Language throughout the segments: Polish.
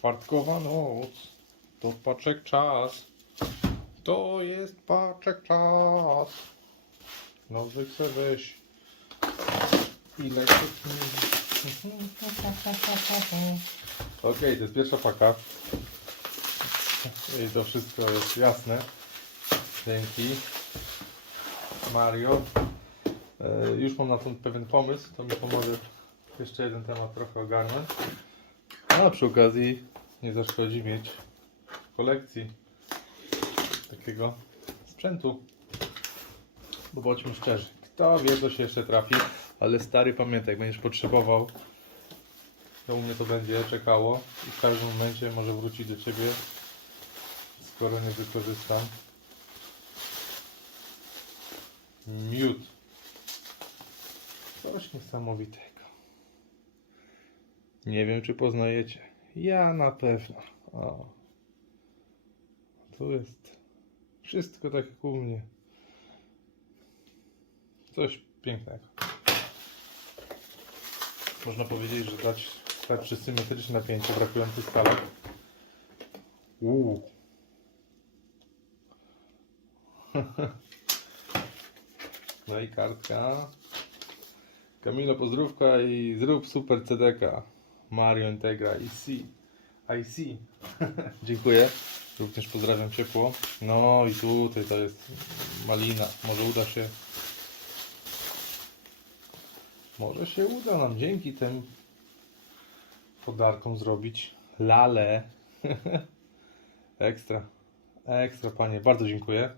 Czwartkowa noc. To paczek czas. To jest paczek czas. Nowy chcę weź. Ile Okej, to jest pierwsza paka. I to wszystko jest jasne. Dzięki. Mario. E, już mam na to pewien pomysł, to mi pomoże jeszcze jeden temat trochę ogarnąć. A przy okazji nie zaszkodzi mieć w kolekcji takiego sprzętu. Bo bądźmy szczerzy, kto wie, co się jeszcze trafi, ale stary pamiętaj, jak będziesz potrzebował, to u mnie to będzie czekało i w każdym momencie może wrócić do Ciebie, skoro nie wykorzystam. Miód. Coś niesamowitego. Nie wiem, czy poznajecie. Ja na pewno. O. Tu jest wszystko tak jak u mnie. Coś pięknego. Można powiedzieć, że dać tak przy symetrycznym napięciu brakujących skalek. Uuu. No i kartka. Kamilo pozdrówka i zrób super CDK. Mario Integra IC. IC. Dziękuję. Również pozdrawiam ciepło. No i tutaj to jest malina. Może uda się. Może się uda nam dzięki tym podarkom zrobić lale. Ekstra. Ekstra panie. Bardzo dziękuję.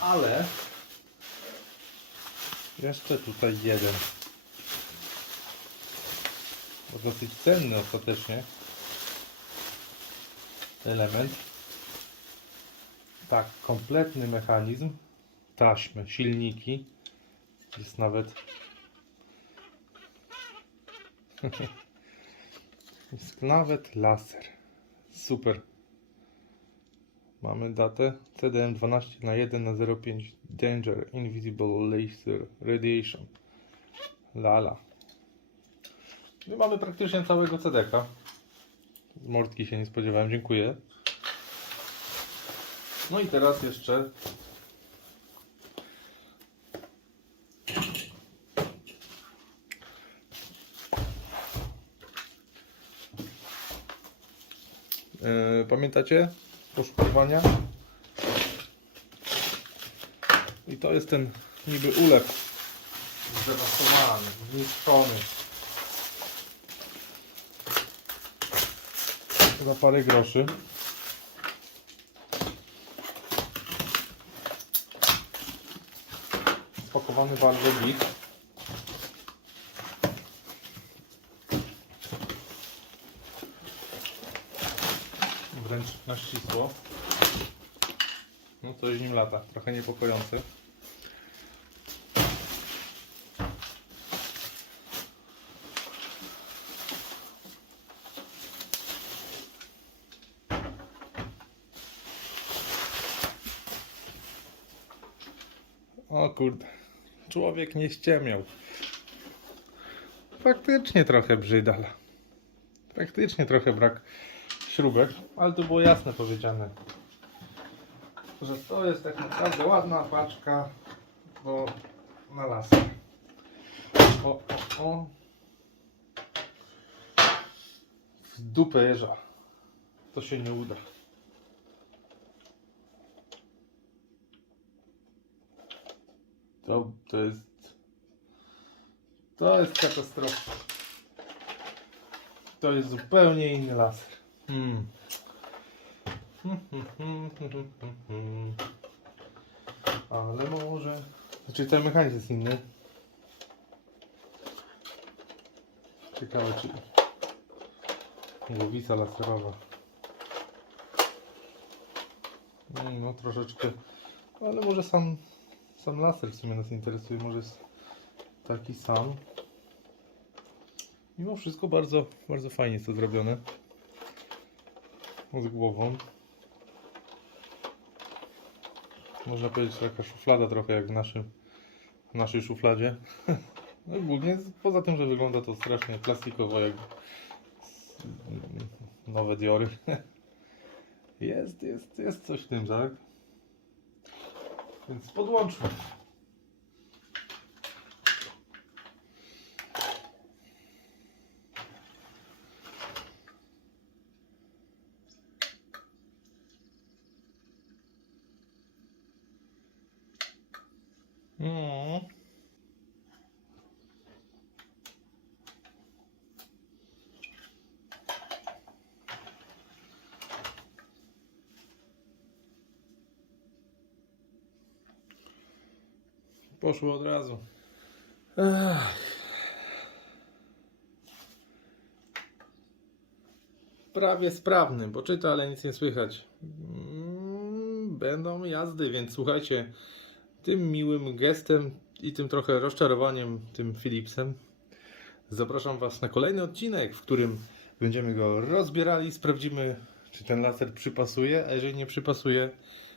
Ale jeszcze tutaj jeden. Bo dosyć cenny ostatecznie element. Tak, kompletny mechanizm. Taśmy, silniki. Jest nawet. Jest nawet laser. Super. Mamy datę CDM 12 na 1 na 05 Danger Invisible Laser Radiation. Lala. My mamy praktycznie całego CDK. Z mordki się nie spodziewałem, dziękuję. No i teraz jeszcze Yy, Pamiętacie poszukiwania? I to jest ten niby ulep zdewastowany, zniszczony. Za parę groszy. Spakowany bardzo git. Wręcz na ścisło. No coś z nim lata, trochę niepokojące. O kurde, człowiek nie ściemiał. Faktycznie trochę brzydal. Faktycznie trochę brak śrubek, ale to było jasne powiedziane, że to jest tak naprawdę ładna paczka do na las. O, o, o. W dupę jeża. To się nie uda. To, to jest... To jest katastrofa. To jest zupełnie inny laser. Hmm. Ale może... Znaczy ten mechanizm jest inny. Ciekawe czy... Głowica laserowa. Mm, No troszeczkę... Ale może sam... Sam laser w sumie nas interesuje. Może jest taki sam. Mimo wszystko bardzo, bardzo fajnie jest to zrobione. Z głową. Można powiedzieć taka szuflada trochę jak w, naszym, w naszej szufladzie. No z- poza tym, że wygląda to strasznie plastikowo jak nowe Diory. Jest, jest, jest coś w tym, tak? Więc podłączmy. No. Poszło od razu. Prawie sprawny, bo czyta, ale nic nie słychać. Mm, Będą jazdy, więc słuchajcie, tym miłym gestem i tym trochę rozczarowaniem tym Philipsem zapraszam Was na kolejny odcinek, w którym będziemy go rozbierali, sprawdzimy, czy ten laser przypasuje, a jeżeli nie przypasuje,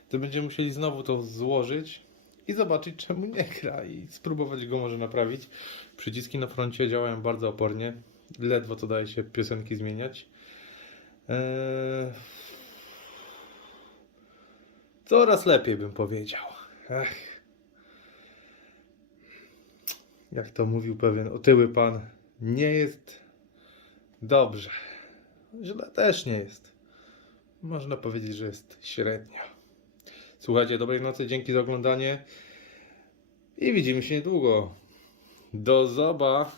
to będziemy musieli znowu to złożyć i zobaczyć, czemu nie gra i spróbować go może naprawić. Przyciski na froncie działają bardzo opornie, ledwo to daje się piosenki zmieniać. Eee... Coraz lepiej bym powiedział. Jak to mówił pewien otyły pan, nie jest dobrze. Źle też nie jest. Można powiedzieć, że jest średnio. Słuchajcie, dobrej nocy, dzięki za oglądanie i widzimy się niedługo. Do zoba.